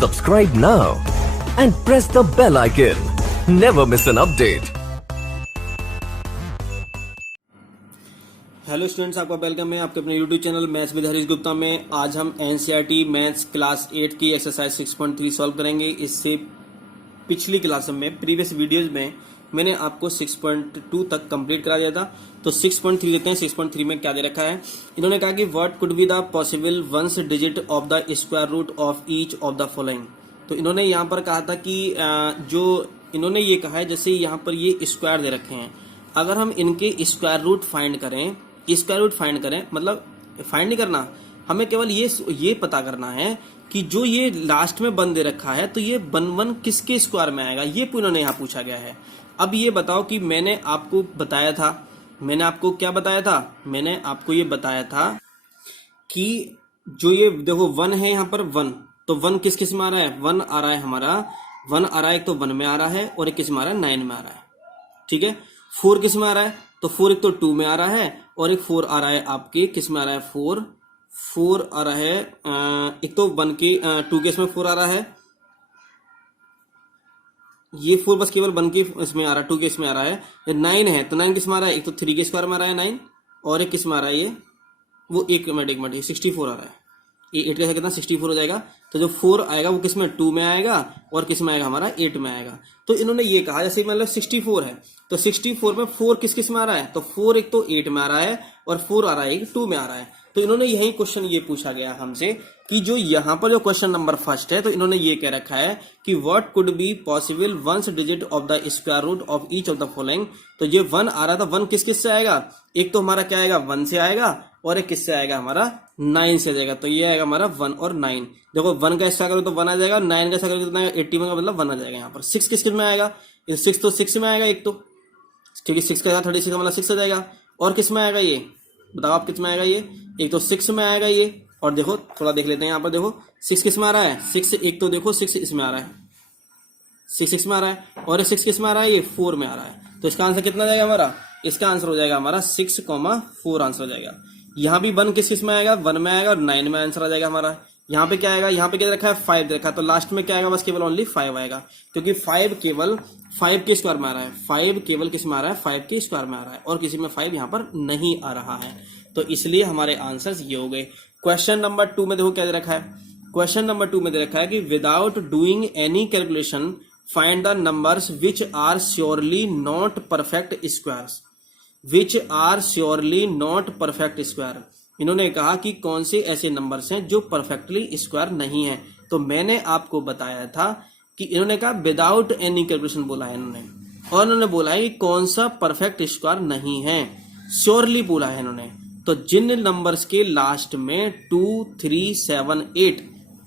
Subscribe now and press the bell icon. Never miss an update. Hello students, आपका welcome है आपके अपने YouTube channel maths with Harish Gupta में। आज हम एनसीईआरटी मैथ्स क्लास 8 की एक्सरसाइज 6.3 सॉल्व करेंगे। इससे पिछली क्लास में प्रीवियस वीडियोज में मैंने आपको 6.2 तक कंप्लीट करा दिया था। तो 6.3 देखते हैं 6.3 में क्या दे रखा है। इन्होंने कहा कि what could be the possible ones digit of the square root of each of the following. तो इन्होंने यहाँ पर कहा था कि जो इन्होंने ये कहा है, जैसे यहाँ पर ये स्क्वायर दे रखे हैं, अगर हम इनके स्क्वायर रूट फाइंड करें, मतलब फाइंड नहीं करना, हमें केवल ये पता करना है कि जो ये लास्ट में वन दे रखा है तो ये वन किसके स्क्वायर में आएगा, ये इन्होंने यहाँ पूछा गया है। अब ये बताओ कि मैंने आपको बताया था, मैंने आपको क्या बताया था, मैंने आपको ये बताया था कि जो ये देखो वन है यहाँ पर वन, तो वन किस किस में आ रहा है, वन आ रहा है हमारा, वन आ रहा है एक तो वन में आ रहा है और एक किस में आ रहा है, 9 में आ रहा है। ठीक है, 4 किस में आ रहा है, तो 4 एक तो 2 में आ रहा है और एक 4 आ रहा है आपके किस में आ रहा है, 4 आ रहा है, एक तो 1 के 2 के इसमें 4 आ रहा है, ये 4 बस केवल 1 के इसमें आ रहा है, 2 के इसमें आ रहा है। 9 है तो 9 किस में आ रहा है, एक तो 3 के स्क्वायर में आ रहा है 9 और एक किस में आ रहा है, ये वो एक मिनट 64 आ रहा है। ये 8 का कितना 64 हो जाएगा। तो जो 4 आएगा वो किसमें 2 में आएगा और किस में आएगा हमारा 8 में आएगा। तो इन्होंने ये कहा जैसे मतलब 64 है तो 64 में 4 किस किस में आ रहा है, तो 4 एक तो 8 में आ रहा है और 4 आ रहा है एक 2 में आ रहा है। तो इन्होंने यही क्वेश्चन ये पूछा गया हमसे कि जो यहाँ पर जो क्वेश्चन नंबर फर्स्ट है, तो इन्होंने ये कह रखा है कि what could be possible ones digit of the square root of each of the following. तो ये 1 आ रहा था, 1 किस किस से आएगा, एक तो हमारा क्या आएगा 1 से आएगा और एक किससे आएगा हमारा 9 से जाएगा। तो ये आएगा हमारा 1 और 9। देखो 1 का स्क्वायर करो तो 1 आ जाएगा, 9 का स्क्वायर करो कितना आएगा 81 का मतलब 1 आ जाएगा। यहाँ पर 6 किस किस में आएगा, 6 तो 6 में आएगा एक तो, क्योंकि 6 का 36 का मतलब 6 आ जाएगा। और किस में आएगा ये बताओ आप, किस में आएगा ये, एक तो 6 में आएगा ये। और देखो थोड़ा देख लेते हैं यहाँ पर, देखो 6 किस में आ रहा है, 6 एक तो देखो 6 इसमें आ रहा है, 6 में आ रहा है और 6 किस में आ रहा है, ये 4 में आ रहा है। तो इसका आंसर कितना जाएगा हमारा, इसका आंसर हो जाएगा हमारा 6,4 आंसर हो जाएगा। यहाँ भी 1 किस किस में आएगा, 1 में आएगा और 9 में आंसर आ जाएगा हमारा। यहाँ पे क्या आएगा, यहाँ पे क्या रखा है 5 दे रखा है, तो लास्ट में क्या आएगा बस केवल ओनली 5 आएगा, क्योंकि 5 केवल 5 के स्क्वायर में आ रहा है, 5 केवल किस में आ रहा है 5 के स्क्वायर में आ रहा है और किसी में 5 यहाँ पर नहीं आ रहा है। तो इसलिए हमारे आंसर्स ये हो गए। क्वेश्चन नंबर 2 में देखो क्या दे रखा है, क्वेश्चन नंबर 2 में दे रखा है कि without doing any calculation find the numbers which are surely not perfect squares, which are surely not perfect square. इन्होंने कहा कि कौन से ऐसे नंबर्स हैं जो परफेक्टली स्क्वायर नहीं है। तो मैंने आपको बताया था कि इन्होंने कहा विदाउट एनी कैलकुलेशन बोला है इन्होंने, और इन्होंने बोला है कि कौन सा परफेक्ट स्क्वायर नहीं है, श्योरली बोला है इन्होंने। तो जिन नंबर्स के लास्ट में 2, 3, 7, 8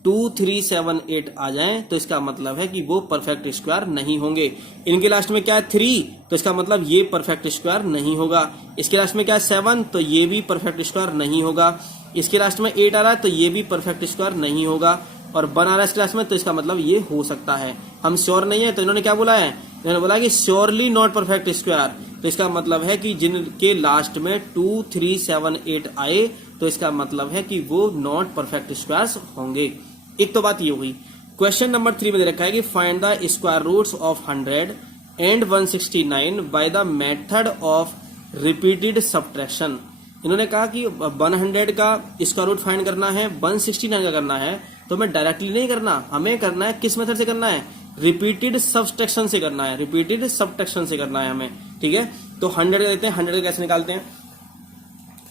2, 3, 7, 8 आ जाएं तो इसका मतलब है कि वो परफेक्ट स्क्वायर नहीं होंगे। इनके लास्ट में क्या है 3, तो इसका मतलब ये परफेक्ट स्क्वायर नहीं होगा। इसके लास्ट में क्या है 7, तो ये भी परफेक्ट स्क्वायर नहीं होगा। इसके लास्ट में 8 आ रहा है तो ये भी परफेक्ट स्क्वायर नहीं होगा। और 1 आ रहा है इसके लास्ट में, तो इसका मतलब ये हो सकता है। हम श्योर नहीं है, तो इन्होंने क्या बोला है, इन्होंने बोला कि श्योरली नॉट परफेक्ट स्क्वायर। तो इसका मतलब है कि जिनके लास्ट में 2, 3, 7, 8 आए तो इसका मतलब है कि वो नॉट परफेक्ट स्क्वायर्स होंगे। एक तो बात ये हुई। क्वेश्चन नंबर 3 में दे रखा है कि find the square roots of 100 and 169 by the method of repeated subtraction. इन्होंने कहा कि 100 का स्क्वायर रूट फाइंड करना है, 169 का करना है, तो हमें डायरेक्टली नहीं करना, हमें करना है किस मेथड से करना है, रिपीटेड सब्ट्रैक्शन से करना है, रिपीटेड सब्ट्रैक्शन से करना है हमें। ठीक है, तो 100 का देते हैं, 100 का कैसे निकालते हैं।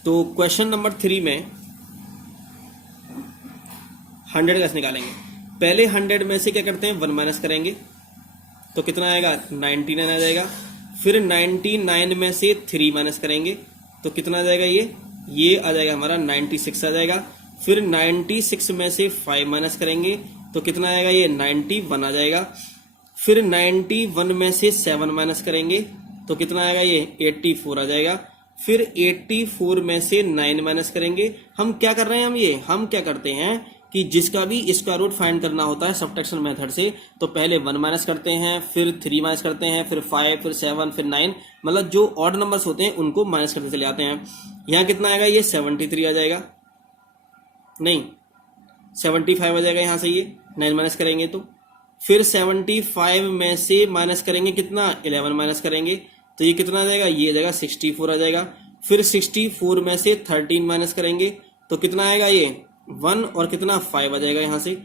तो क्वेश्चन नंबर 3 में 100 कैसे निकालेंगे, पहले 100 में से क्या करते हैं 1 माइनस करेंगे तो कितना आएगा 99 आ जाएगा। फिर 99 में से 3 माइनस करेंगे तो कितना आ जाएगा, ये आ जाएगा हमारा 96 आ जाएगा। फिर 96 में से 5 माइनस करेंगे तो कितना आएगा, ये 91 आ जाएगा। फिर 91 में से 7 माइनस करेंगे तो कितना आएगा, ये 84 आ जाएगा। फिर 84 में से 9 माइनस करेंगे। हम क्या कर रहे हैं, हम क्या करते हैं कि जिसका भी स्क्वायर रूट फाइंड करना होता है सब्ट्रैक्शन मेथड से, तो पहले 1 माइनस करते हैं, फिर 3 माइनस करते हैं, फिर 5, फिर 7, फिर 9, मतलब जो ऑड नंबर्स होते हैं उनको माइनस करते चले जाते हैं। यहाँ कितना आएगा, ये 73 आ जाएगा, नहीं 75 आ जाएगा यहाँ से, ये 9 माइनस करेंगे तो फिर 75 में से माइनस करेंगे कितना, 11 माइनस करेंगे तो ये कितना आ जाएगा, ये आ जाएगा 64 आ जाएगा। फिर 64 में से 13 माइनस करेंगे तो कितना आएगा, ये 1 और कितना 5 आ जाएगा। यहाँ से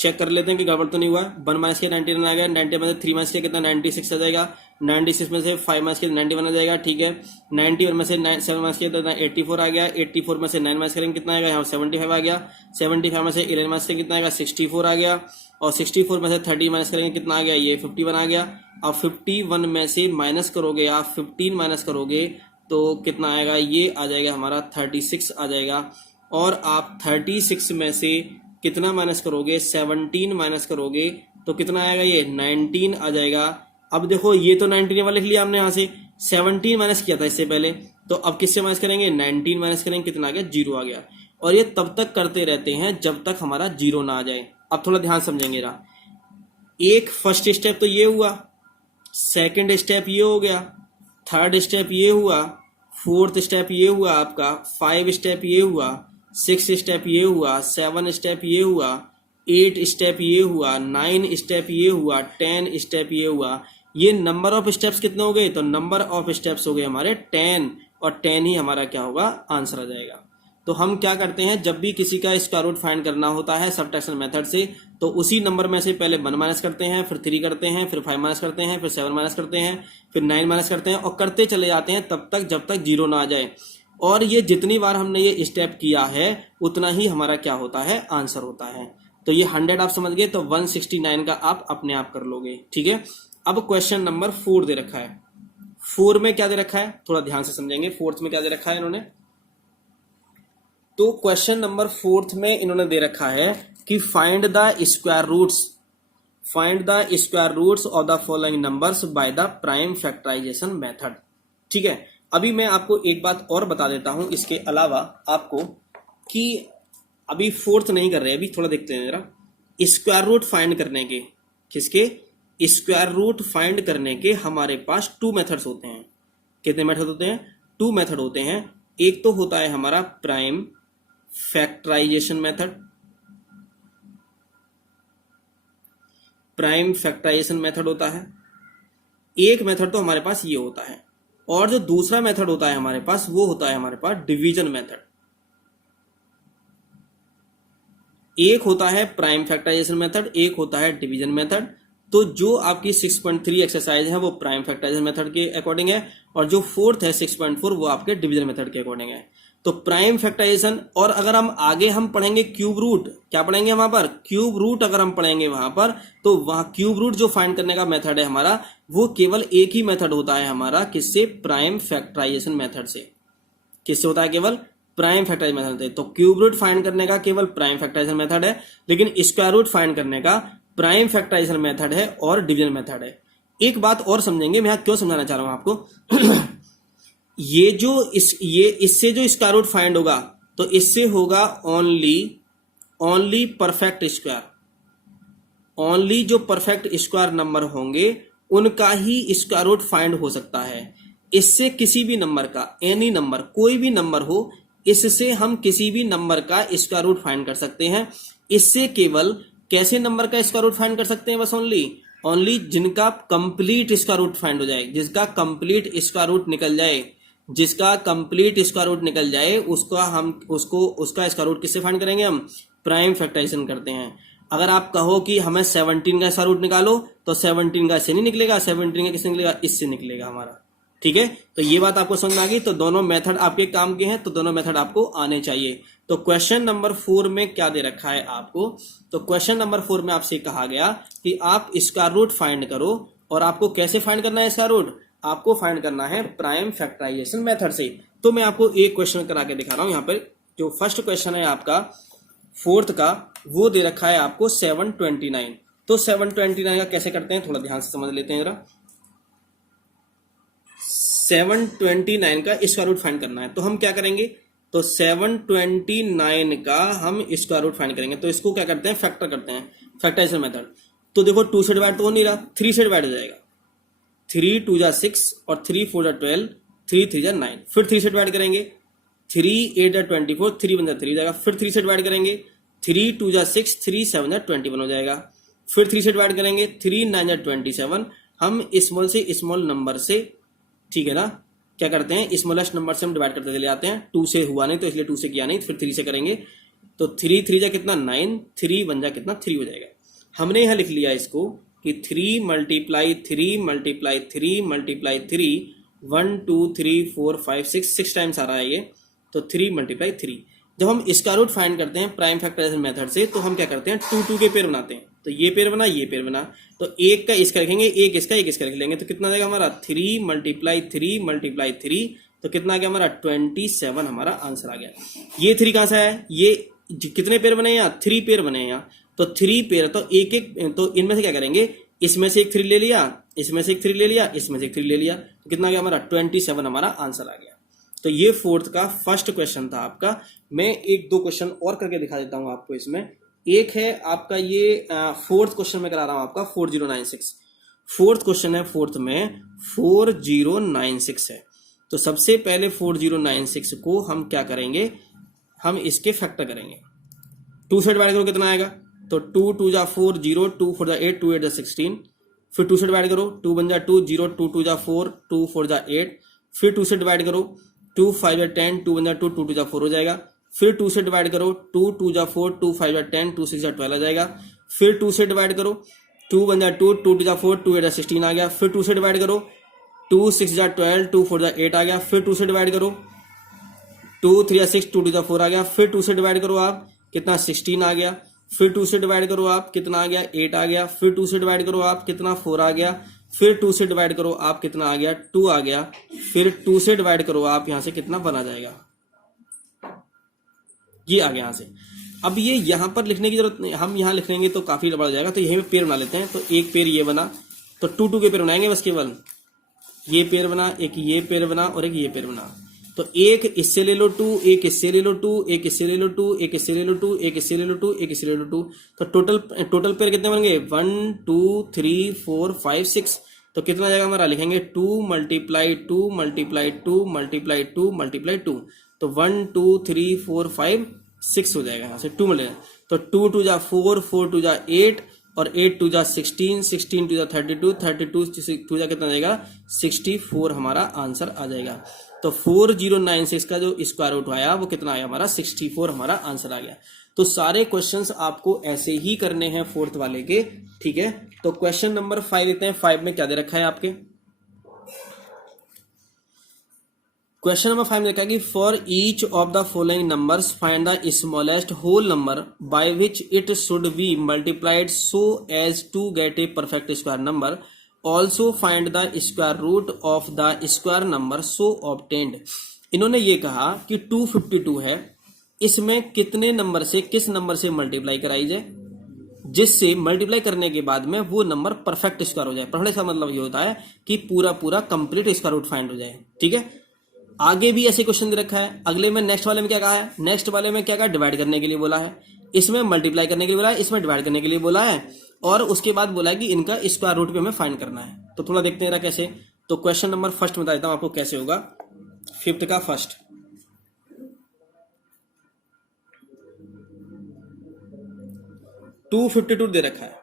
चेक कर लेते हैं कि गड़बड़ तो नहीं हुआ। 1 माइनस के 99 आ गया, 90 में से 3 माइनस के कितना 96 आ जाएगा, 96 में से 5 माइनस के 91 आ जाएगा, ठीक है। 91 में से 7 माइनस के तो 84 आ गया, 84 में से 9 माइनस करेंगे कितना आएगा, यहाँ 75 आ गया, 75 में से 11 माइनस के कितना आएगा 64 आ गया, और 64 में से 30 माइनस करेंगे कितना आ गया, ये 51 आ गया। अब 51 में से माइनस करोगे आप 15 माइनस करोगे तो कितना आएगा, ये आ जाएगा हमारा 36 आ जाएगा। और आप 36 में से कितना माइनस करोगे, 17 माइनस करोगे तो कितना आएगा, ये 19 आ जाएगा। अब देखो ये तो 19 वाला लिख लिया हमने, यहाँ से 17 माइनस किया था इससे पहले, तो अब किससे माइनस करेंगे, 19 माइनस करेंगे कितना आ गया, 0 आ गया। और ये तब तक करते रहते हैं जब तक हमारा 0 ना आ जाए। अब थोड़ा ध्यान समझेंगे ना, एक फर्स्ट स्टेप तो ये हुआ, सेकंड स्टेप ये हो गया, थर्ड स्टेप ये हुआ, फोर्थ स्टेप ये हुआ आपका, 5 स्टेप ये हुआ, 6 स्टेप ये हुआ, 7 स्टेप ये हुआ, 8 स्टेप ये हुआ, 9 स्टेप ये हुआ, 10 स्टेप ये हुआ। ये नंबर ऑफ स्टेप्स कितने हो गए, तो नंबर ऑफ स्टेप्स हो गए हमारे 10, और 10 ही हमारा क्या होगा, आंसर आ जाएगा। तो हम क्या करते हैं, जब भी किसी का स्क्वायर रूट फाइंड करना होता है सबट्रैक्शन मेथड से, तो उसी नंबर में से पहले 1 माइनस करते हैं, फिर 3 करते हैं, फिर 5 माइनस करते हैं, फिर 7 माइनस करते हैं, फिर 9 माइनस करते हैं, और करते चले जाते हैं तब तक जब तक 0 ना आ जाए। और ये जितनी बार हमने ये स्टेप किया है उतना ही हमारा क्या होता है, आंसर होता है। तो ये 100 आप समझ गए, तो 169 का आप अपने आप कर लोगे, ठीक है। अब क्वेश्चन नंबर 4 दे रखा है। 4 में क्या दे रखा है, थोड़ा ध्यान से समझेंगे। 4th में क्या दे रखा है इन्होंने, तो क्वेश्चन नंबर 4th में इन्होंने दे रखा है कि find the square roots of the following numbers by the prime factorization method. ठीक है, अभी मैं आपको एक बात और बता देता हूं इसके अलावा आपको, कि अभी 4th नहीं कर रहे, अभी थोड़ा देखते हैं जरा। स्क्वायर रूट फाइंड करने के, किसके, स्क्वायर रूट फाइंड करने के हमारे पास 2 मेथड्स होते हैं। कितने मेथड होते हैं, 2 मेथड होते हैं। एक तो होता है हमारा prime factorization method, prime factorization method होता है। एक मेथड तो हमारे पास ये होता है, और जो दूसरा मेथड होता है हमारे पास, वो होता है हमारे पास डिवीजन मेथड। एक होता है प्राइम फैक्टराइजेशन मेथड, एक होता है डिवीजन मेथड। तो जो आपकी 6.3 एक्सरसाइज है वो प्राइम फैक्टराइजेशन मेथड के अकॉर्डिंग है, और जो 4th है 6.4 वो आपके डिवीजन मेथड के अकॉर्डिंग है। तो प्राइम फैक्टराइजेशन, और अगर हम आगे हम पढ़ेंगे क्यूब रूट, क्या पढ़ेंगे वहां पर, क्यूब रूट अगर हम पढ़ेंगे वहां पर, तो वहां क्यूब रूट जो फाइंड करने का मेथड है हमारा, वो केवल एक ही मेथड होता है हमारा, किससे, प्राइम फैक्टराइजेशन मेथड से। किससे होता है, केवल प्राइम फैक्टराइजेशन मेथड है। तो क्यूब रूट फाइंड करने का केवल प्राइम फैक्टराइजेशन मेथड है, लेकिन स्क्वायर रूट फाइंड करने का प्राइम फैक्टराइजेशन मेथड है और डिवीजन मेथड है। एक बात और समझेंगे, मैं क्यों समझाना चाह रहा हूं आपको। ये जो इससे जो स्क्वायर रूट फाइंड होगा, तो इससे होगा ओनली परफेक्ट स्क्वायर। ओनली जो परफेक्ट स्क्वायर नंबर होंगे उनका ही स्क्वायर रूट फाइंड हो सकता है। इससे किसी भी नंबर का, एनी नंबर, कोई भी नंबर हो, इससे हम किसी भी नंबर का स्क्वायर रूट फाइंड कर सकते हैं। इससे केवल कैसे नंबर का स्क्वायर रूट फाइंड कर सकते हैं, बस ओनली जिनका कंप्लीट स्क्वायर रूट फाइंड हो जाए, जिसका कंप्लीट स्क्वायर रूट निकल जाए, जिसका कंप्लीट स्क्वायर रूट निकल जाए, उसका स्क्वायर रूट किससे फाइंड करेंगे, हम प्राइम फैक्टराइजेशन करते हैं। अगर आप कहो कि हमें 17 का स्क्वायर रूट निकालो, तो 17 का इससे नहीं निकलेगा, 17 का किससे निकलेगा, इससे निकलेगा हमारा। ठीक है, तो ये बात आपको समझ में आ गई। तो दोनों मेथड आपके काम के हैं, तो दोनों मेथड आपको आने चाहिए। तो क्वेश्चन नंबर 4 में क्या दे रखा है आपको, तो क्वेश्चन नंबर 4 में आपसे कहा गया कि आप स्क्वायर रूट फाइंड करो, और आपको कैसे फाइंड करना है स्क्वायर रूट, आपको फाइंड करना है प्राइम फैक्टराइजेशन मेथड से। तो मैं आपको एक क्वेश्चन करा के दिखा रहा हूं। यहाँ पर जो फर्स्ट क्वेश्चन है आपका 4th का, वो दे रखा है आपको 729। तो 729 का कैसे करते हैं, थोड़ा ध्यान से समझ लेते हैं जरा। 729 का स्क्वायर रूट फाइंड करना है, तो हम क्या करेंगे, तो 729 का हम स्क्वायर रूट फाइंड करेंगे। तो इसको क्या करते हैं, फैक्टर करते हैं, फैक्टराइजेशन मेथड। तो देखो 2 से डिवाइड तो हो नहीं रहा, 3 से डिवाइड हो जाएगा। 3 2 जा 6 और 3 4 जा 12, 3 3 जा 9। फिर 3 से डिवाइड करेंगे, 3 8 जा 24, 3 1 जा 3 जाएगा। फिर 3 से डिवाइड करेंगे, 3 2 जा 6, 3 7 जा 21 हो जाएगा। फिर 3 से डिवाइड करेंगे, 3 9 जा 27। हम स्मॉल से स्मॉल नंबर से, ठीक है ना, क्या करते हैं, स्मॉलेस्ट नंबर से हम डिवाइड करते चले जाते हैं। 2 से हुआ नहीं तो इसलिए 2 से किया नहीं, फिर 3 से करेंगे तो 3 3 जा कितना 9, 3 1 जा कितना 3 हो जाएगा। हमने यहाँ लिख लिया इसको कि 3 मल्टीप्लाई 3 मल्टीप्लाई 3 मल्टीप्लाई 3, 1 2 3 4 5 6 टाइम्स आ रहा है ये, तो 3 मल्टीप्लाई 3। जब हम इसका रूट फाइंड करते हैं प्राइम फैक्टराइजेशन मेथड से तो हम क्या करते हैं, 2 2 के पेयर बनाते हैं। तो ये पेयर बना, ये पेयर बना, तो एक का इसका लिखेंगे, एक इसका लिख लेंगे, तो कितना देगा हमारा 3 मल्टीप्लाई 3 मल्टीप्लाई 3, तो कितना आ गया हमारा 27 हमारा आंसर आ गया। ये 3 कहां से आया, ये कितने पेयर बने यहाँ, 3 पेयर बने यहाँ, तो 3 पेयर, तो एक एक, तो इनमें से क्या करेंगे, इसमें से एक 3 ले लिया, इसमें से एक 3 ले लिया, इसमें से एक 3 ले लिया, तो कितना आ गया हमारा 27 हमारा आंसर आ गया। तो ये फोर्थ का फर्स्ट क्वेश्चन था आपका। मैं एक दो क्वेश्चन और करके दिखा देता हूं आपको इसमें। एक है आपका ये फोर्थ क्वेश्चन में करा रहा हूं आपका 4096। फोर्थ क्वेश्चन है, फोर्थ में 4096 है। तो सबसे पहले 4096 को हम क्या करेंगे, हम इसके फैक्टर करेंगे। 2 से डिवाइड करो कितना आएगा, तो 2 2 जा 4 0, 2 4 जा 8, 2 8 जा 16। फिर 2 से डिवाइड करो, 2 1 जा 2 0, 2 2 जा 4, 2 4 जा 8। फिर 2 से डिवाइड करो, 2 5 जा 10, 2 1 जा 2, 2 2 जा 4 हो जाएगा। फिर 2 से डिवाइड करो, 2 2 जा 4, 2 5 जा 10, 2 6 जा 12 आ जाएगा। फिर 2 से डिवाइड करो, 2 1 जा 2, 2 2 जा 4, 2 8 जा 16 आ गया। फिर 2 से डिवाइड करो, 2 6 जा 12, 2 4 जा 8 आ गया। फिर 2 से डिवाइड करो, 2 3 जा 6, 2 2 जा 4 आ गया। फिर 2 से डिवाइड करो आप कितना 16 आ गया। फिर 2 से डिवाइड करो आप कितना आ गया 8 आ गया। फिर 2 से डिवाइड करो आप कितना 4 आ गया। फिर 2 से डिवाइड करो आप कितना आ गया 2 आ गया। फिर 2 से डिवाइड करो आप यहां से कितना बना जाएगा, ये आ गया यहां से। अब ये यहां पर लिखने की जरूरत नहीं, हम यहां लिख लेंगे तो काफी बढ़ जाएगा, तो यही में पेयर बना लेते हैं। तो एक पेयर ये बना, तो 2 2 के पेयर बनाएंगे बस, केवल ये पेयर बना, एक ये पेयर बना और एक ये पेयर बना। तो एक इससे ले लो 2, एक इससे ले लो 2, एक इससे ले लो 2, एक इससे ले लो 2, एक इससे ले लो 2, एक इससे ले लो 2। तो टोटल पेयर कितने बन गए 1 2 3 4 5 6। तो कितना जाएगा हमारा, लिखेंगे 2 मल्टीप्लाई 2 मल्टीप्लाई 2 मल्टीप्लाई 2 मल्टीप्लाई 2। तो 1 2 3 4 5 6 हो जाएगा, यहाँ से 2 मिलेगा। तो 2 2 जा 4, 4 2 जा 8 और 8 2 जा 16, 16 2 जा 32, 32 2 जा कितना जाएगा 64 हमारा आंसर आ जाएगा। तो 4096 का जो स्क्वायर रूट आया वो कितना आया हमारा 64 हमारा आंसर आ गया। तो सारे क्वेश्चंस आपको ऐसे ही करने हैं फोर्थ वाले के, ठीक है। तो क्वेश्चन नंबर 5 लेते हैं। 5 में क्या दे रखा है आपके, क्वेश्चन नंबर 5 में लिखा है कि for each of the following numbers find the smallest whole number by which it should be multiplied so as to get a perfect square number. Also find the square root of the square number so obtained. इन्होंने ये कहा कि 252 है, इसमें कितने number से किस number से मल्टीप्लाई कराई जाए जिससे मल्टीप्लाई करने के बाद में वो नंबर परफेक्ट स्क्वायर हो जाए। परफेक्ट का मतलब ये होता है कि पूरा पूरा कंप्लीट स्क्वायर रूट फाइंड हो जाए, ठीक है। आगे भी ऐसे क्वेश्चन दे रखा है। अगले में नेक्स्ट वाले में क्या कहा है, नेक्स्ट वाले में क्या कहा, डिवाइड करने के लिए बोला है, इसमें मल्टीप्लाई करने के लिए बोला है, इसमें डिवाइड करने के लिए बोला है, और उसके बाद बोला है कि इनका स्क्वायर रूट भी हमें फाइंड करना है। तो थोड़ा देखते हैं कैसे। तो क्वेश्चन नंबर फर्स्ट बता देता हूं आपको कैसे होगा, 5th का फर्स्ट। टू 52 दे रखा है।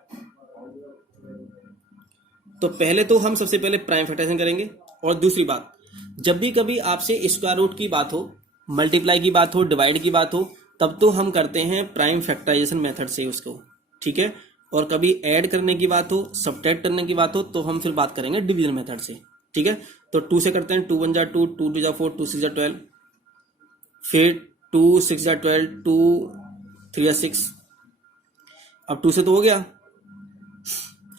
तो पहले तो हम सबसे पहले प्राइम फैक्टराइजेशन करेंगे, और दूसरी बात, जब भी कभी आपसे स्क्वायर रूट की बात हो, मल्टीप्लाई की बात हो, डिवाइड की बात हो, तब तो हम करते हैं प्राइम फैक्टराइजेशन मेथड से उसको, ठीक है। और कभी ऐड करने की बात हो, सब्ट्रैक्ट करने की बात हो, तो हम फिर बात करेंगे डिवीजन मेथड से, ठीक है। तो 2 से करते हैं, 2 1 जा 2, 2 2 जा 4, 2 6 जा 12। फिर 2 6 जा 12, 2 3 जा 6। अब 2 से तो हो गया,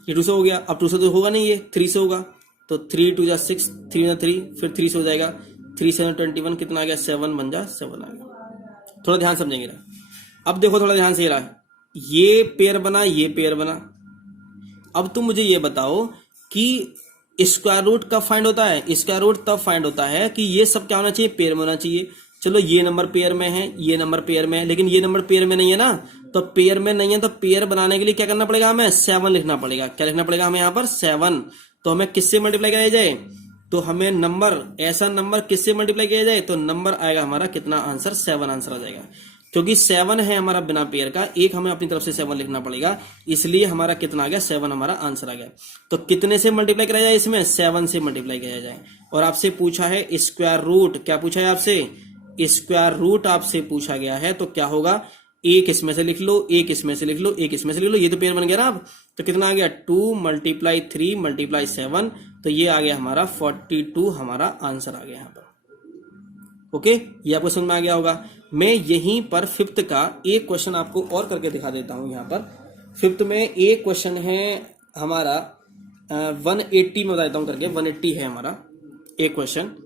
ये 2 से हो गया। अब 2 से तो होगा नहीं, ये 3 से होगा। तो 3 2 जा 6, 3 जा 3, फिर 3 से हो जाएगा। 3 7 21 कितना आ गया 7 1 जा 7 आ गया। थोड़ा ध्यान समझेंगे ना। अब देखो थोड़ा ध्यान से, रहा ये पेयर बना, ये पेयर बना। अब तुम मुझे ये बताओ कि स्क्वायर रूट कब फाइंड होता है, स्क्वायर रूट तब फाइंड होता है कि ये सब क्या होना चाहिए, पेयर में होना चाहिए। चलो ये नंबर पेयर में है, ये नंबर पेयर में है, लेकिन ये नंबर पेयर में नहीं है ना। तो पेयर में नहीं है तो पेयर बनाने के लिए क्या करना पड़ेगा, हमें 7 लिखना पड़ेगा। क्या लिखना पड़ेगा हमें यहाँ पर 7। तो हमें किससे मल्टीप्लाई किया जाए, तो हमें नंबर, ऐसा नंबर किससे मल्टीप्लाई किया जाए, तो नंबर आएगा हमारा कितना आंसर 7 आंसर आ जाएगा। क्योंकि 7 है हमारा बिना पेयर का, एक हमें अपनी तरफ से 7 लिखना पड़ेगा, इसलिए हमारा कितना आ गया 7 हमारा आंसर आ गया। तो कितने से मल्टीप्लाई कराया जाए इसमें 7 से मल्टीप्लाई किया जाए। और आपसे पूछा है स्क्वायर रूट, क्या पूछा है आपसे स्क्वायर रूट आपसे पूछा गया है, तो क्या होगा एक इसमें से लिख लो, एक इसमें से लिख लो, एक इसमें से लिख लो, ये तो पेयर बन गया ना अब। तो कितना आ गया 2 × 3 × 7, तो ये आ गया हमारा 42 हमारा आंसर आ गया यहाँ पर। ओके, ये आपको समझ में आ गया होगा। मैं यहीं पर 5th का एक क्वेश्चन आपको और करके दिखा देता हूं। यहाँ पर 5th में एक क्वेश्चन है हमारा 180 में बता देता हूं करके, 180 है हमारा एक क्वेश्चन।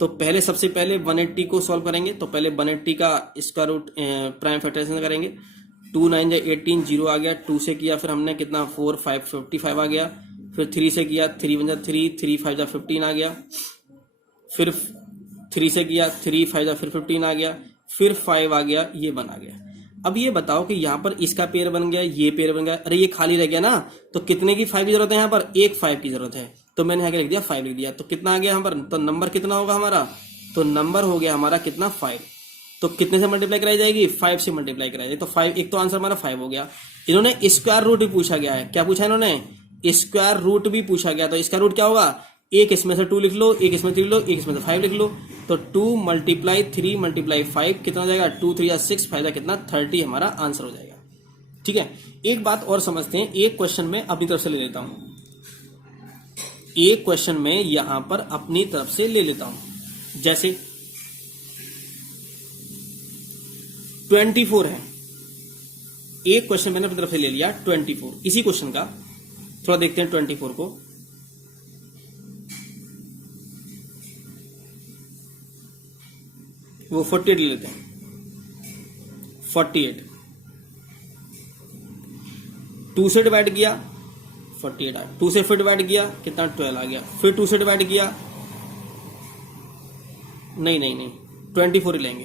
तो पहले सबसे पहले 180 को सॉल्व करेंगे। तो पहले 180 का स्क्वायर रूट प्राइम फैक्टराइजेशन करेंगे। 2 9 18 0 आ गया, 2 से किया फिर हमने कितना 4 5 55 आ गया, फिर 3 से किया 3 1 3 3 5 15 आ गया, फिर 3 से किया 3 5 फिर 15 आ गया, फिर 5 आ गया, ये बना गया। अब ये बताओ कि यहाँ पर इसका पेयर बन गया, ये पेयर बन गया, अरे ये खाली रह गया ना, तो कितने की 5 की जरूरत है यहाँ पर, एक 5 की जरूरत है। तो मैंने यहाँ लिख दिया 5 लिख दिया। तो कितना आ गया यहाँ पर, तो नंबर कितना होगा हमारा, तो नंबर हो गया हमारा कितना 5। तो कितने से मल्टीप्लाई कराई जाएगी 5 से मल्टीप्लाई कराई जाएगी। तो 5, एक तो आंसर हमारा 5 हो गया। इन्होंने स्क्वायर रूट भी पूछा गया है, क्या पूछा इन्होंने स्क्वायर रूट भी पूछा गया। तो स्क्वायर रूट क्या होगा, एक इसमें से 2 लिख लो, एक इसमें 3 लिख लो, एक इसमें से 5 लिख लो। तो 2 × 3 × 5 कितना हो जाएगा 2 3 6 5 कितना 30 हमारा आंसर हो जाएगा। ठीक है, एक बात और समझते हैं, एक क्वेश्चन में अपनी तरफ से ले लेता हूं, एक क्वेश्चन में यहां पर अपनी तरफ से ले लेता हूं। जैसे 24 है, एक क्वेश्चन मैंने अपनी तरफ से ले लिया 24, इसी क्वेश्चन का थोड़ा देखते हैं 24 को। वो 48 ले लेते हैं, 48 2 से डिवाइड किया 48 आ, 2 से फिर डिवाइड किया कितना 12 आ गया, फिर 2 से डिवाइड किया, नहीं 24 ही लेंगे,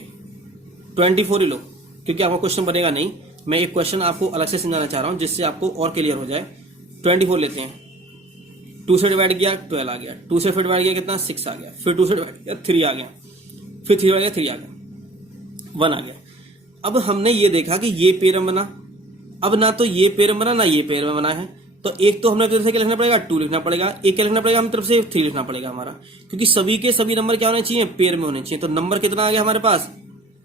24 ही लो, क्योंकि आपका क्वेश्चन बनेगा नहीं। मैं एक क्वेश्चन आपको अलग से समझाना चाह रहा हूं जिससे आपको और क्लियर हो जाए। 24 लेते हैं, 2 से डिवाइड किया 12 आ गया, 2 से फिर डिवाइड किया कितना 6 आ गया, फिर 2 से डिवाइड किया 3 आ गया, फिर 3 आ गया 3 आ गया 1 आ गया। अब हमने ये देखा कि ये पेयर में बना, अब ना तो ये पेयर में बना ना ये पेयर में बना है, तो एक तो हमने तरफ से क्या लिखना पड़ेगा 2 लिखना पड़ेगा, एक क्या लिखना पड़ेगा हम तरफ से 3 लिखना पड़ेगा हमारा, क्योंकि सभी के सभी नंबर क्या होने चाहिए पेयर में होने चाहिए। तो नंबर कितना आ गया हमारे पास,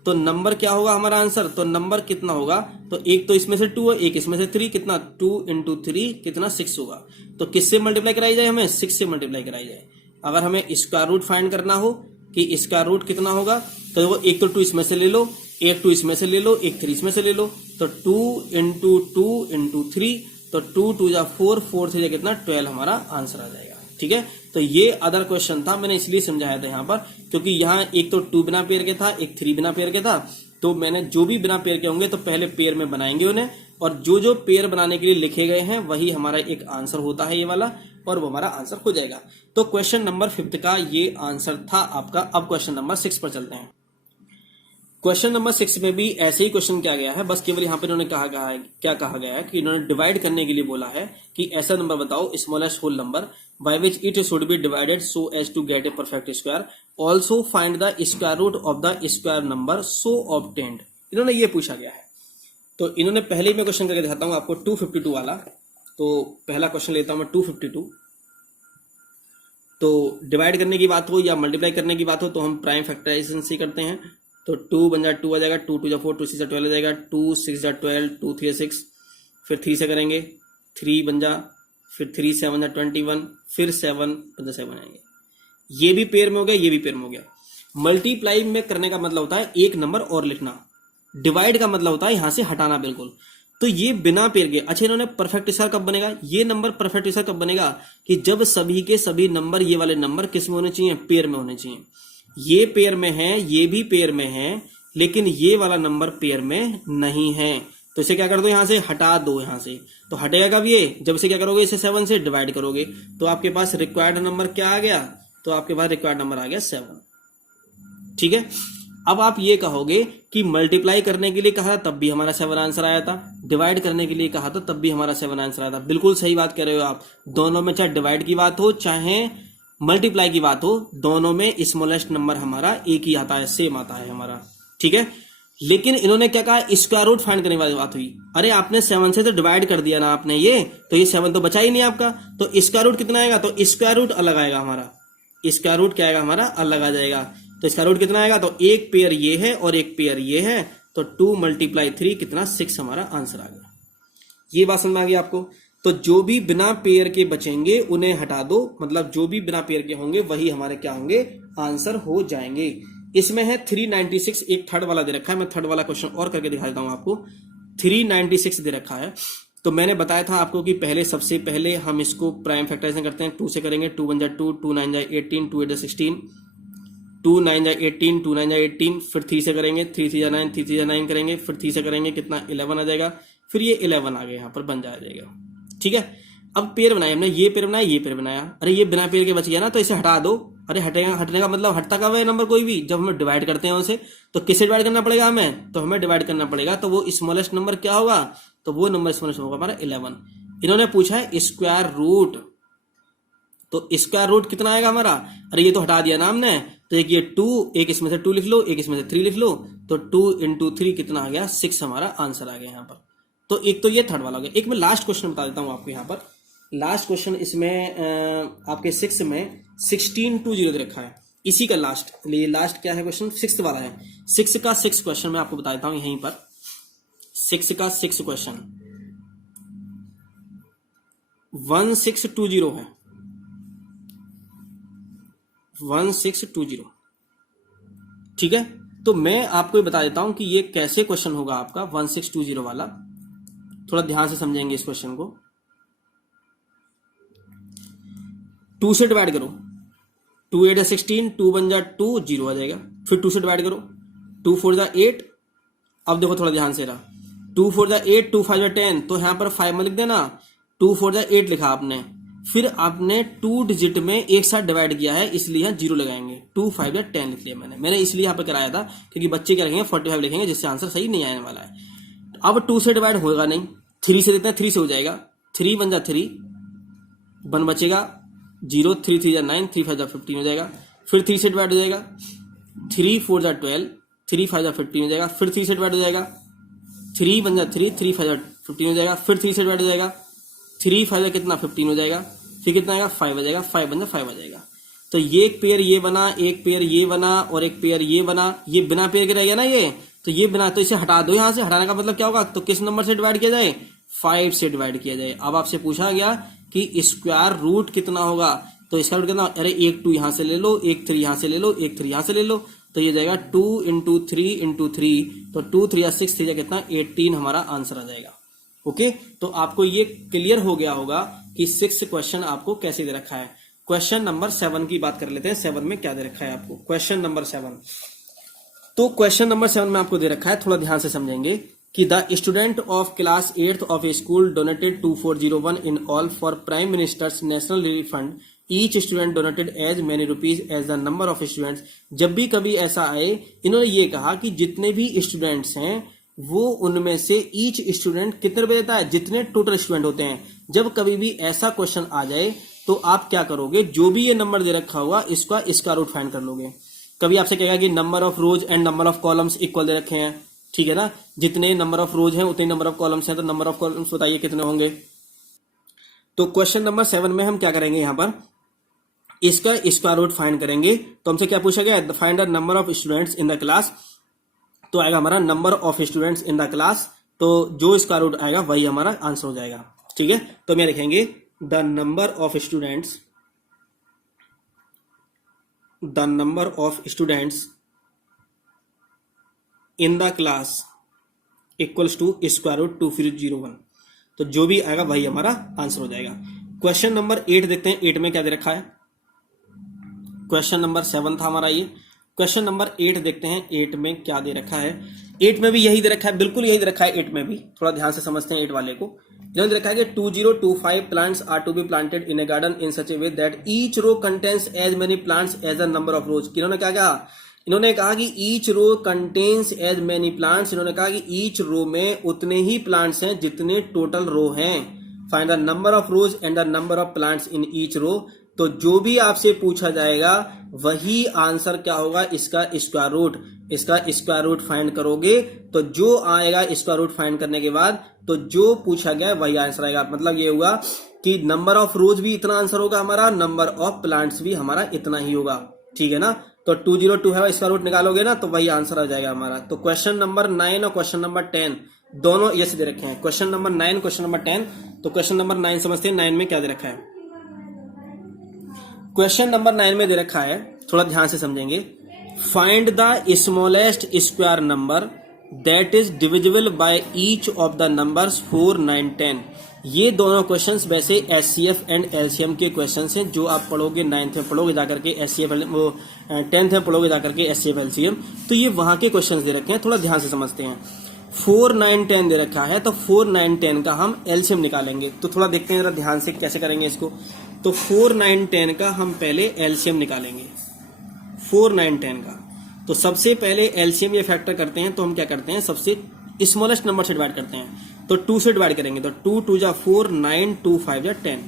तो नंबर क्या होगा हमारा आंसर, तो नंबर कितना होगा, तो एक तो इसमें से 2 है, एक इसमें से 3, कितना 2 × 3 कितना 6 होगा। तो किससे मल्टीप्लाई कराई जाए, हमें 6 से मल्टीप्लाई कराई जाए। अगर हमें स्क्वायर रूट फाइंड करना हो कि स्क्वायर रूट कितना होगा, तो वो एक तो 2 इसमें से ले लो, एक 2 इसमें से ले लो, एक 3 इसमें से ले लो, तो 2 × 2 × 3, तो 2 2 जा 4, 4 3 जा कितना 12 हमारा आंसर आ जाएगा। ठीक है, तो ये अदर क्वेश्चन था, मैंने इसलिए समझाया था यहाँ पर, क्योंकि यहाँ एक तो 2 बिना पेयर के था, एक 3 बिना पेयर के था। तो मैंने जो भी बिना पेयर के होंगे तो पहले पेयर में बनाएंगे उन्हें, और जो जो पेयर बनाने के लिए लिखे गए हैं वही हमारा एक आंसर होता है ये वाला, और वो हमारा आंसर हो जाएगा। तो क्वेश्चन नंबर 5 का ये आंसर था आपका। अब क्वेश्चन नंबर 6 पर चलते हैं। क्वेश्चन नंबर 6 में भी ऐसे ही क्वेश्चन किया गया है, बस केवल यहाँ पे इन्होंने क्या कहा गया है कि इन्होंने डिवाइड करने के लिए बोला है कि ऐसा नंबर बताओ smallest whole number by which it should be divided so as to get a perfect square, also find the square root of the square number so obtained. इन्होंने ये पूछा गया है। तो इन्होंने पहले ही मैं क्वेश्चन करके दिखाता हूँ आपको 252 वाला। तो पहला क्वेश्चन लेता हूं मैं 252। तो डिवाइड करने की बात हो या मल्टीप्लाई करने की बात हो तो हम प्राइम फैक्टराइजेशन से करते हैं। तो 2 बन जाए 2 आ जाएगा, 2 2 जा 4, 2 6 जा 12 आ जाएगा, 2 6 जा 12, 2 3 6, फिर 3 से करेंगे 3 बन जा, फिर 3 7 जा 21, फिर 7 बन जा 7 आएंगे। ये भी पेयर में हो गया, ये भी पेयर में हो गया। मल्टीप्लाई में करने का मतलब होता है एक नंबर और लिखना, डिवाइड का मतलब होता है यहां से हटाना बिल्कुल। तो ये बिना पेयर के, अच्छा इन्होंने परफेक्ट स्क्वायर कब बनेगा, ये नंबर परफेक्ट स्क्वायर कब बनेगा कि जब सभी के सभी नंबर ये वाले नंबर किस में होने चाहिए, पेयर में होने चाहिए। ये पेयर में है, ये भी पेयर में है, लेकिन ये वाला नंबर पेयर में नहीं है। तो इसे क्या कर दो, यहां से हटा दो यहां से। तो हटेगा कब ये, जब इसे क्या करोगे, इसे 7 से डिवाइड करोगे तो आपके पास रिक्वायर्ड नंबर क्या आ गया, तो आपके पास रिक्वायर्ड नंबर आ गया 7। ठीक है, अब आप ये कहोगे कि मल्टीप्लाई करने के लिए कहा तब भी हमारा 7 आंसर आया था, डिवाइड करने के लिए कहा था तब भी हमारा 7 आंसर आया था। बिल्कुल सही बात कर रहे हो आप। दोनों में चाहे डिवाइड की बात हो चाहे मल्टीप्लाई की बात हो, दोनों में स्मॉलेस्ट नंबर हमारा एक ही आता है, सेम आता है हमारा। ठीक है, लेकिन इन्होंने क्या कहा, स्क्वायर रूट फाइंड करने वाली बात हुई। अरे आपने 7 से तो डिवाइड कर दिया ना आपने, ये तो ये 7 तो बचा ही नहीं आपका, तो स्क्वायर रूट कितना आएगा, तो स्क्वायर रूट अलग आएगा हमारा, स्क्वायर रूट क्या आएगा हमारा, अलग आ जाएगा। तो स्क्वायर रूट कितना आएगा, तो एक पेयर ये है और एक पेयर ये है, तो 2 × 3 कितना, 6 हमारा आंसर आ गया। ये बात समझ में आ गई आपको। तो जो भी बिना पेयर के बचेंगे उन्हें हटा दो, मतलब जो भी बिना पेयर के होंगे वही हमारे क्या होंगे, आंसर हो जाएंगे। इसमें है 396, एक थर्ड वाला दे रखा है, मैं थर्ड वाला क्वेश्चन और करके दिखा देता हूं आपको। 396 दे रखा है, तो मैंने बताया था आपको कि पहले सबसे पहले हम इसको प्राइम फैक्टराइजेशन करते हैं, 2 से करेंगे, 2 × 1 = 2, 2 × 9 = 18, 2 × 8 = 16, 2 × 9 = 18, 2 × 9 = 18, फिर 3 से करेंगे, 3 × 3 = 9, 3 × 3 = 9 करेंगे, फिर 3 से करेंगे कितना, 11 आ जाएगा, फिर ये 11 आ गया, यहाँ पर बन जाएगा। ठीक है, अब पेयर बनाया हमने, ये पेयर बनाया, ये पेयर बनाया, अरे ये बिना पेयर के बच गया ना, तो इसे हटा दो। अरे हटेगा, हटने का मतलब हटता कब है नंबर कोई भी, जब हमें डिवाइड करते हैं उसे, तो किससे डिवाइड करना पड़ेगा हमें, तो हमें डिवाइड करना पड़ेगा, तो वो स्मॉलेस्ट नंबर क्या होगा, तो वो नंबर स्मॉलेस्ट होगा हमारा 11। इन्होंने पूछा है स्क्वायर रूट, तो स्क्वायर रूट कितना आएगा हमारा, अरे ये तो हटा दिया ना हमने, तो एक ये 2, एक इसमें से 2 लिख लो, एक इसमें से 3 लिख लो, तो 2 × 3 कितना आ गया, 6 हमारा आंसर आ गया यहाँ पर। तो एक तो ये थर्ड वाला हो गया। एक मैं लास्ट क्वेश्चन बता देता हूँ आपको यहाँ पर। लास्ट क्वेश्चन इसमें आपके 6 में 1620 दे रखा है, इसी का लास्ट, ये लास्ट क्या है क्वेश्चन, 6 वाला है। 6 का 6 क्वेश्चन मैं आपको बता देता हूँ यहीं पर। 6 का 6 क्वेश्चन 1620 है, 1620। ठीक है, तो मैं आपको ये बता देता हूं कि ये कैसे क्वेश्चन होगा आपका 1620 वाला, थोड़ा ध्यान से समझेंगे इस क्वेश्चन को। 2 से डिवाइड करो, 2 × 8 = 16, 2 × 1 = 2, 0 आ जाएगा, फिर 2 से डिवाइड करो, 2 × 4 = 8। अब देखो थोड़ा ध्यान से रहा, 2 × 4 = 8, 2 × 5 = 10, तो यहां पर 5 में लिख देना, 2 × 4 = 8 लिखा आपने, फिर आपने 2 डिजिट में एक साथ डिवाइड किया है, इसलिए यहां 0 लगाएंगे, 2 × 5 = 10 लिख लिया मैंने इसलिए यहां पर कराया था, क्योंकि बच्चे क्या लिखेंगे 45 लिखेंगे, जिससे आंसर सही नहीं आने वाला है। अब 2 से डिवाइड होगा नहीं, 3 से देते हैं, 3 से हो जाएगा, 3 × 1 = 3, 1 बचेगा, 0, 3 × 3 = 9, 3 × 5 = 15 हो जाएगा, फिर 3 से डिवाइड हो जाएगा, 3 × 4 = 12, 3 × 5 = 15 हो जाएगा, फिर 3 से डिवाइड हो जाएगा, 3 × 1 = 3, 3 × 5 = 15 हो जाएगा, फिर 3 से डिवाइड हो जाएगा, 3 × 5 = कितना 15 हो जाएगा, फिर कितना आएगा 5 आ जाएगा, 5 × 1 = 5 आ जाएगा। तो ये एक पेयर ये बना, एक पेयर ये बना और एक पेयर ये बना, ये बिना पेयर के रहेगा ना ये, तो ये बिना, तो इसे हटा दो यहां से। हटाने का मतलब क्या होगा, तो किस नंबर से डिवाइड किया जाए, 5 से डिवाइड किया जाए। अब आपसे पूछा गया कि स्क्वायर रूट कितना होगा, तो स्क्वायर रूट कितना, अरे एक 2 यहां से ले लो, एक 3 यहां से ले लो, एक 3 यहां से ले लो, तो ये जाएगा 2 × 3 × 3, तो 2 × 3 = 6, 3 × कितना 18 हमारा आंसर आ जाएगा। ओके, तो आपको ये क्लियर हो गया होगा कि 6 क्वेश्चन आपको कैसे दे रखा है। क्वेश्चन नंबर 7 की बात कर लेते हैं, 7 में क्या दे रखा है आपको। क्वेश्चन नंबर 7, तो क्वेश्चन नंबर 7 में आपको दे रखा है, थोड़ा ध्यान से समझेंगे कि the student of class 8th of a school donated 2401 in all for prime ministers national relief fund, each student donated as many rupees as the number of students. जब भी कभी ऐसा आए, इन्होंने ये कहा कि जितने भी स्टूडेंट्स हैं वो उनमें से ईच स्टूडेंट कितने रुपए देता है, जितने टोटल स्टूडेंट होते हैं। जब कभी भी ऐसा क्वेश्चन आ जाए तो आप क्या करोगे, जो भी ये नंबर दे रखा होगा इसका रूट फाइंड कर लोगे। कभी आपसे कहेगा कि number of rows and number of columns equal दे रखे हैं, ठीक है ना, जितने नंबर ऑफ रोज हैं उतने नंबर ऑफ कॉलम्स हैं, तो नंबर ऑफ कॉलम्स बताइए कितने होंगे। तो क्वेश्चन नंबर 7 में हम क्या करेंगे, यहां पर इसका स्क्वायर रूट फाइंड करेंगे। तो हमसे क्या पूछा गया, find the number of students in the class, तो आएगा हमारा number of students in the class, तो जो स्क्वायर रूट आएगा वही हमारा आंसर हो जाएगा। ठीक है, तो मैं लिखेंगे the number of students, the number of students in the class equals to square root 2401, तो जो भी आएगा वही हमारा आंसर हो जाएगा। क्वेश्चन नंबर 8 देखते हैं, 8 में क्या दे रखा है। क्वेश्चन नंबर 7 था हमारा ये, क्वेश्चन नंबर 8 देखते हैं 8 में क्या दे रखा है। 8 में भी यही दे रखा है, बिल्कुल यही दे रखा है 8 में भी, थोड़ा ध्यान से समझते हैं 8 वाले को। इन्होंने दे रखा है कि 2025 plants are to be planted in a garden in such a way that each row contains as many plants as the number of rows. इन्होंने क्या कहा, इन्होंने कहा कि each row contains as many plants, इन्होंने कहा कि ईच रो में उतने ही प्लांट्स हैं जितने टोटल रो हैं। Find the number of rows and the number of plants in each row, तो जो भी आपसे पूछा जाएगा वही आंसर क्या होगा, इसका स्क्वायर रूट। इसका स्क्वायर रूट फाइंड करोगे तो जो आएगा स्क्वायर रूट फाइंड करने के बाद, तो जो पूछा गया वही आंसर आएगा। मतलब ये हुआ कि नंबर ऑफ रोज भी इतना आंसर होगा हमारा, नंबर ऑफ प्लांट्स भी हमारा इतना ही होगा। ठीक है ना। तो 202 है, इसका रूट निकालोगे ना तो वही आंसर आ जाएगा हमारा। तो क्वेश्चन नंबर 9 और क्वेश्चन नंबर 10 दोनों ये से दे रखे हैं। Question number 9, question number 10। तो क्वेश्चन नंबर 9 समझते हैं, 9 में क्या दे रखा है। क्वेश्चन नंबर 9 में दे रखा है, थोड़ा ध्यान से समझेंगे। Find the smallest square number that is divisible by each of the numbers 4, 9, 10। ये दोनों क्वेश्चंस वैसे एचसीएफ एंड एलसीएम के क्वेश्चंस हैं, जो आप पढ़ोगे 9th में पढ़ोगे जाकर के एचसीएफ, वो 10th में पढ़ोगे जाकर के एचसीएफ एलसीएम। तो ये वहां के क्वेश्चंस दे रखे हैं, थोड़ा ध्यान से समझते हैं। 4, 9, 10 दे रखा है, तो 4, 9, 10 का हम एलसीएम निकालेंगे। तो थोड़ा देखते हैं जरा ध्यान से कैसे करेंगे इसको। तो 4, 9, 10 का हम पहले एलसीएम निकालेंगे। 4, 9, 10 का तो सबसे पहले एलसीएम ये फैक्टर करते हैं, तो हम क्या करते हैं, सबसे स्मॉलेस्ट नंबर से डिवाइड करते हैं। तो 2 से डिवाइड करेंगे, तो 2 2 जा 4, 9, 2 5 जा 10।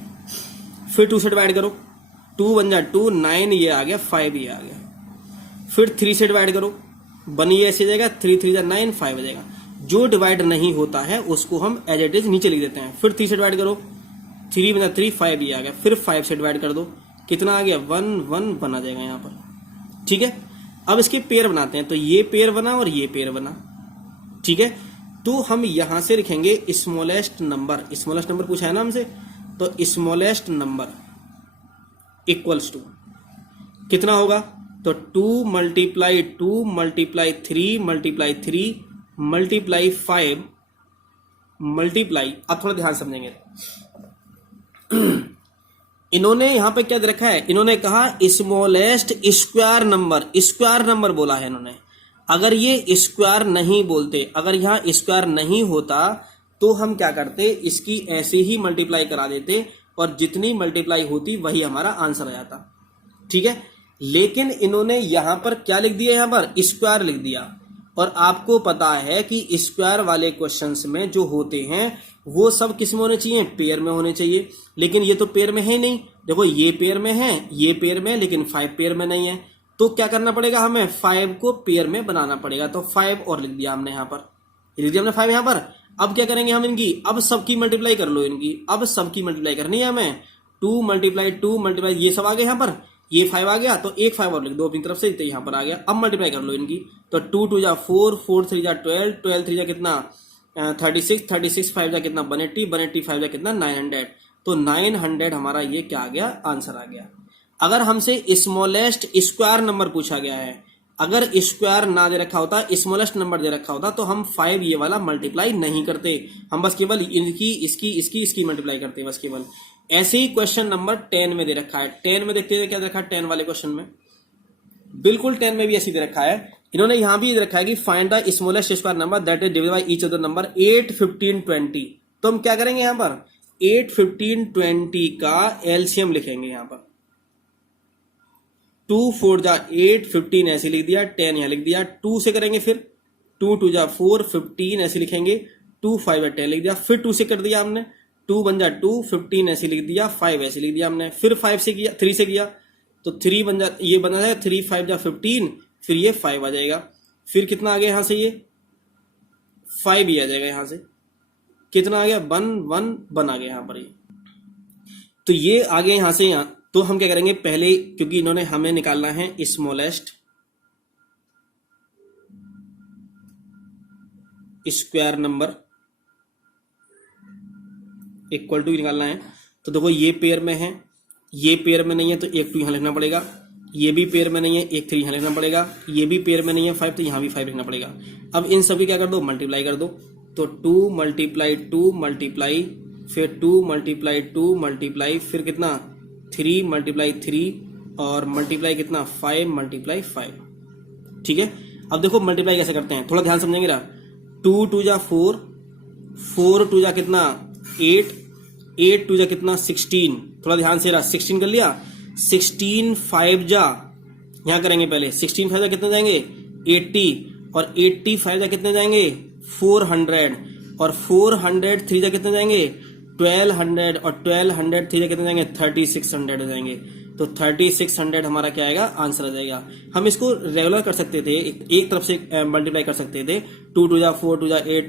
फिर 2 से डिवाइड करो, 2 1 जा 2, 9 ये आ गया, 5 ये आ गया। फिर 3 से डिवाइड करो, 1 ये ऐसे जाएगा, 3 3 जा 9, 5 आ जाएगा। जो डिवाइड नहीं होता है उसको हम एज इट इज नीचे लिख देते हैं। फिर 3 से डिवाइड करो, 3 1 जा 3, 5 ये आ गया। फिर 5 से डिवाइड कर दो, कितना आ गया, 1 1 1 आ जाएगा यहाँ पर। ठीक है। अब इसके पेयर बनाते हैं, तो ये पेयर बना और ये पेयर बना। ठीक है। तो हम यहां से लिखेंगे स्मॉलेस्ट नंबर। स्मॉलेस्ट नंबर पूछा है ना हमसे, तो स्मॉलेस्ट नंबर इक्वल्स टू कितना होगा, तो 2 multiply 2 multiply 3 multiply 3 multiply 5 multiply. अब थोड़ा ध्यान समझेंगे। इन्होंने यहां पे क्या दे रखा है, इन्होंने कहा smallest square number. Square number बोला है इन्होंने। अगर ये स्क्वायर नहीं बोलते, अगर यहां स्क्वायर नहीं होता तो हम क्या करते, इसकी ऐसे ही मल्टीप्लाई करा देते और जितनी मल्टीप्लाई होती वही हमारा आंसर आ जाता। ठीक है। लेकिन इन्होंने यहां पर क्या लिख दिया, यहां पर स्क्वायर लिख दिया। और आपको पता है कि स्क्वायर वाले क्वेश्चंस में जो होते हैं वो सब किस में होने चाहिए, पेयर में होने चाहिए। लेकिन ये तो पेयर में है नहीं। देखो ये पेयर में है, ये पेयर में, लेकिन 5 पेयर में नहीं है। तो क्या करना पड़ेगा, हमें 5 को पेयर में बनाना पड़ेगा। तो 5 और लिख दिया हमने यहाँ पर, लिख दिया हमने 5 यहाँ पर। अब क्या करेंगे हम इनकी, अब सबकी मल्टीप्लाई कर लो इनकी। अब सबकी मल्टीप्लाई करनी है हमें। 2 मल्टीप्लाई 2 मल्टीप्लाई, ये सब आ गया यहाँ पर, ये 5 आ गया, तो एक 5 और लिख दो अपनी तरफ से, तो यहाँ पर आ गया। अब मल्टीप्लाई कर लो इनकी, तो 2 2 जा 4, 4 3 जा 12, 12 3 जा कितना 36, 36 5 जा कितना 180, 180 5 जा कितना 900। तो 900 हमारा ये क्या आ गया, आंसर आ गया। अगर हमसे स्मॉलेस्ट स्क्वायर नंबर पूछा गया है, अगर स्क्वायर ना दे रखा होता, स्मॉलेस्ट नंबर दे रखा होता, तो हम 5 ये वाला मल्टीप्लाई नहीं करते। हम बस केवल इनकी इसकी मल्टीप्लाई करते बस केवल। ऐसे ही क्वेश्चन नंबर 10 में दे रखा है। 10 में देखते हैं क्या दे रखा है, 10 वाले क्वेश्चन में बिल्कुल 10 में भी ऐसी दे रखा है। इन्होंने यहां भी दे रखा है कि find the smallest square number that is divided by each other number 8, 15, 20। तो हम क्या करेंगे यहां पर, 8, 15, 20 का एलसीएम लिखेंगे यहां पर। 2 4 जा 8, 15 ऐसे लिख दिया, 10 यहां लिख दिया। 2 से करेंगे, फिर 2 2 जा 4, 15 ऐसे लिखेंगे। 2 5 जा 10 लिख दिया। फिर 2 से कर दिया हमने, 2 1 जा 2, 15 ऐसे लिख दिया। 5 ऐसे लिख दिया हमने। फिर 5 से किया, 3 से किया, तो 3 बन जा, ये बना है 3 5 जा 15, फिर ये 5 आ जाएगा। फिर कितना आ गया यहां से, ये 5 ही आ जाएगा यहां से। कितना आ गया, 1 1 1 आ गया यहां पर ये। तो ये आ गया यहां से यहां। तो हम क्या करेंगे पहले, क्योंकि इन्होंने हमें निकालना है smallest square number equal to निकालना है। तो देखो ये पेयर में है, ये पेयर में नहीं है, तो एक 2 यहां लिखना पड़ेगा। ये भी पेयर में नहीं है, एक 3 यहां लिखना पड़ेगा। ये भी पेयर में नहीं है 5, तो यहां भी 5 लिखना पड़ेगा। अब इन सभी क्या कर दो, मल्टीप्लाई कर दो। तो 2 मल्टीप्लाई 2 मल्टीप्लाई, फिर 2 मल्टीप्लाई 2 मल्टीप्लाई, फिर कितना 3 मल्टीप्लाई 3 और मल्टीप्लाई कितना 5 मल्टीप्लाई 5। ठीक है। अब देखो मल्टीप्लाई कैसे करते हैं, थोड़ा ध्यान समझेंगे ना। 2 2 जा 4, 4 2 जा कितना 8, 8 2 जा कितना 16। थोड़ा ध्यान से रहा, 16 कर लिया। 16 5 जा, यहां करेंगे पहले, 16 5 जा कितने जाएंगे 80, और 80 5 जा कितने जाएंगे 400, और 400 3 जा कितने जाएंगे 1200, और 1200 3 जा कितने जाएंगे 3600 हो जाएंगे। तो 3600 हमारा क्या आएगा, आंसर आ जाएगा। हम इसको रेगुलर कर सकते थे, एक तरफ से मल्टीप्लाई कर सकते थे, 2 2 जा 4, 2 जा 8,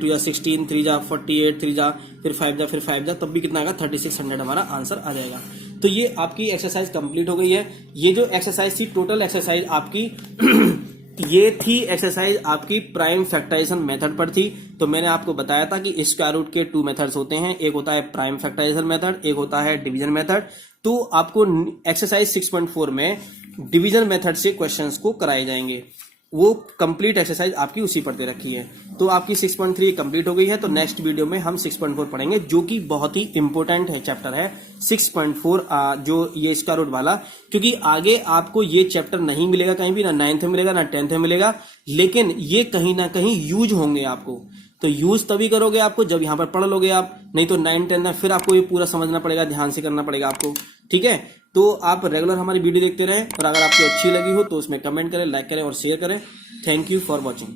2 जा 16, 3 जा 48, 3 जा फिर 5 जा, तब भी कितना आएगा, 3600 हमारा आंसर आ जाएगा। तो ये आपकी एक्सरसाइज कंप्लीट हो गई है। ये जो एक्सरसाइज थी, टोटल एक्सरसाइज आपकी ये थी एक्सरसाइज आपकी प्राइम फैक्टराइजेशन मेथड पर थी। तो मैंने आपको बताया था कि स्क्वायर रूट के 2 मेथड्स होते हैं, एक होता है प्राइम फैक्टराइजेशन मेथड, एक होता है डिवीजन मेथड। तो आपको एक्सरसाइज 6.4 में डिवीजन मेथड से क्वेश्चंस को कराए जाएंगे, वो कंप्लीट एक्सरसाइज आपकी उसी पर दे रखी है। तो आपकी 6.3 कंप्लीट हो गई है। तो नेक्स्ट वीडियो में हम 6.4 पढ़ेंगे, जो कि बहुत ही इंपॉर्टेंट है चैप्टर है 6.4, जो ये स्क्वायर रूट वाला, क्योंकि आगे आपको ये चैप्टर नहीं मिलेगा कहीं भी, ना 9th में मिलेगा ना 10th में मिलेगा, लेकिन ये कहीं ना कहीं यूज होंगे आपको। तो यूज तभी करोगे आपको जब यहां पर पढ़ लोगे आप, नहीं तो 9, 10 में फिर आपको ये पूरा समझना पड़ेगा, ध्यान से करना पड़ेगा आपको। ठीक है, तो आप रेगुलर हमारी वीडियो देखते रहें, और अगर आपको अच्छी लगी हो तो उसमें कमेंट करें, लाइक करें और शेयर करें। Thank you for watching.